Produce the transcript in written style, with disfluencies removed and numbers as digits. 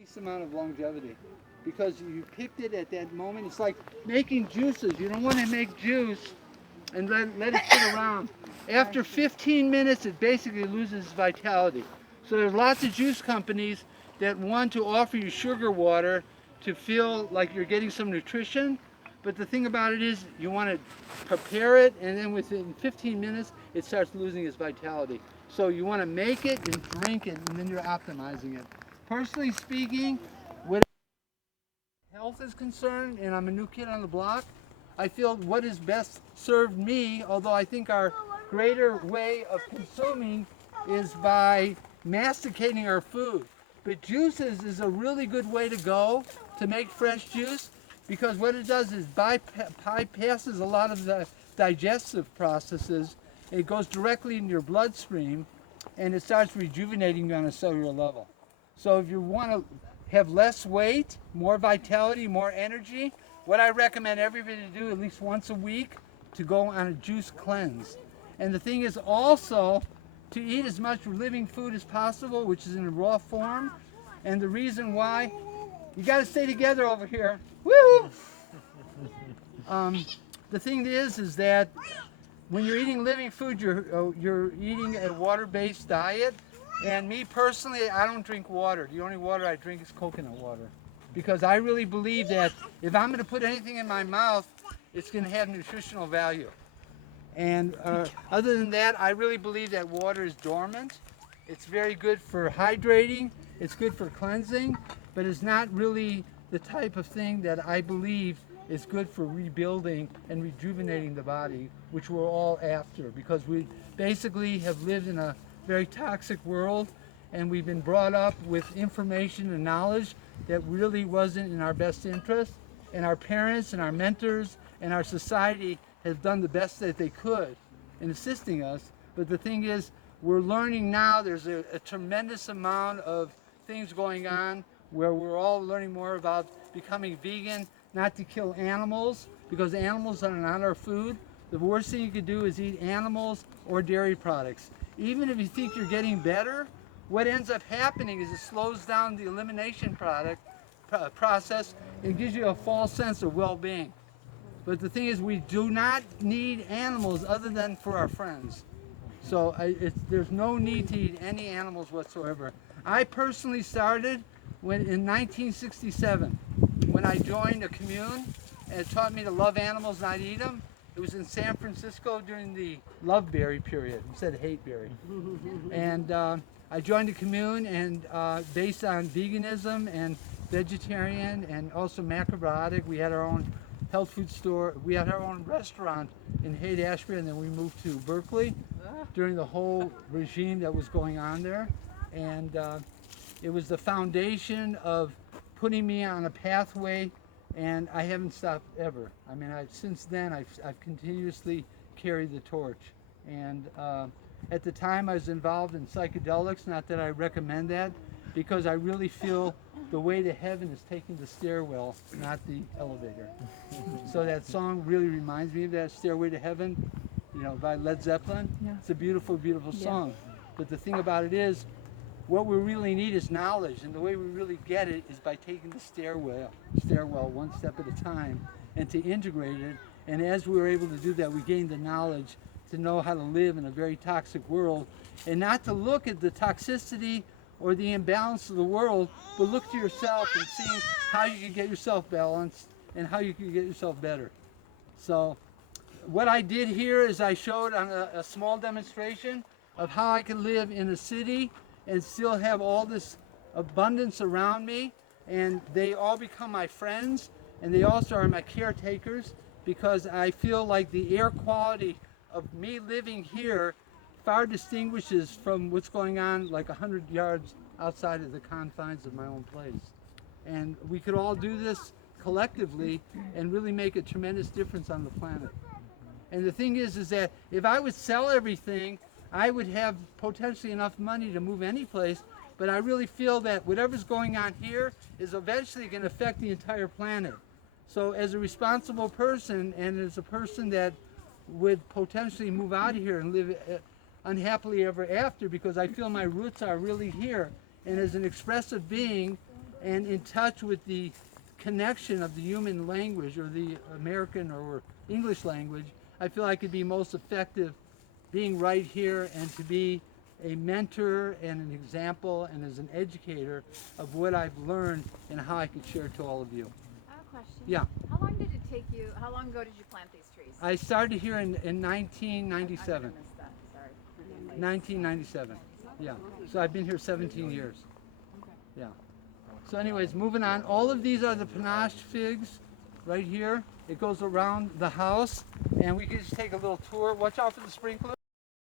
least amount of longevity because you picked it at that moment. It's like making juices. You don't want to make juice and let it sit around. After 15 minutes, it basically loses vitality. So there's lots of juice companies that want to offer you sugar water to feel like you're getting some nutrition. But the thing about it is you want to prepare it, and then within 15 minutes, it starts losing its vitality. So you want to make it and drink it, and then you're optimizing it. Personally speaking, when health is concerned, and I'm a new kid on the block, I feel what is best served me, although I think our greater way of consuming is by masticating our food. But juices is a really good way to go to make fresh juice because what it does is bypasses a lot of the digestive processes. It goes directly into your bloodstream and it starts rejuvenating you on a cellular level. So if you want to have less weight, more vitality, more energy, what I recommend everybody to do at least once a week to go on a juice cleanse. And the thing is also to eat as much living food as possible, which is in a raw form. And the reason why, you got to stay together over here. Woo! The thing is that when you're eating living food, you're eating a water-based diet. And me personally, I don't drink water. The only water I drink is coconut water. Because I really believe that if I'm going to put anything in my mouth, it's going to have nutritional value. And other than that, I really believe that water is dormant. It's very good for hydrating, it's good for cleansing, but it's not really the type of thing that I believe is good for rebuilding and rejuvenating the body, which we're all after, because we basically have lived in a very toxic world and we've been brought up with information and knowledge that really wasn't in our best interest, and our parents and our mentors and our society have done the best that they could in assisting us. But the thing is, we're learning now, there's a tremendous amount of things going on where we're all learning more about becoming vegan, not to kill animals, because animals are not our food. The worst thing you could do is eat animals or dairy products. Even if you think you're getting better, what ends up happening is it slows down the elimination process and gives you a false sense of well-being. But the thing is, we do not need animals other than for our friends. So there's no need to eat any animals whatsoever. I personally started in 1967 when I joined a commune, and it taught me to love animals, not eat them. It was in San Francisco during the Loveberry period instead of Hateberry. And I joined a commune and based on veganism and vegetarian and also macrobiotic. We had our own health food store. We had our own restaurant in Haight-Ashbury, and then we moved to Berkeley during the whole regime that was going on there. And it was the foundation of putting me on a pathway, and I haven't stopped ever. I mean, since then, I've continuously carried the torch. And at the time, I was involved in psychedelics, not that I recommend that, because I really feel the way to heaven is taking the stairwell, not the elevator. So that song really reminds me of that, Stairway to Heaven, you know, by Led Zeppelin. Yeah. It's a beautiful, beautiful song. Yeah. But the thing about it is, what we really need is knowledge, and the way we really get it is by taking the stairwell one step at a time, and to integrate it. And as we were able to do that, we gained the knowledge to know how to live in a very toxic world, and not to look at the toxicity or the imbalance of the world, but look to yourself and see how you can get yourself balanced and how you can get yourself better. So what I did here is I showed on a small demonstration of how I can live in a city and still have all this abundance around me, and they all become my friends, and they also are my caretakers, because I feel like the air quality of me living here far distinguishes from what's going on like 100 yards outside of the confines of my own place. And we could all do this collectively and really make a tremendous difference on the planet. And the thing is that if I would sell everything, I would have potentially enough money to move any place, but I really feel that whatever's going on here is eventually going to affect the entire planet. So as a responsible person, and as a person that would potentially move out of here and live unhappily ever after, because I feel my roots are really here, and as an expressive being, and in touch with the connection of the human language or the American or English language, I feel I could be most effective being right here and to be a mentor and an example and as an educator of what I've learned and how I could share it to all of you. I have a question. Yeah. How long did it take you, how long ago did you plant these trees? I started here in I 1997. missed that, sorry. 1997. Yeah. So I've been here 17 years. Yeah. So anyways, moving on. All of these are the panache figs right here. It goes around the house and we can just take a little tour. Watch out for the sprinklers.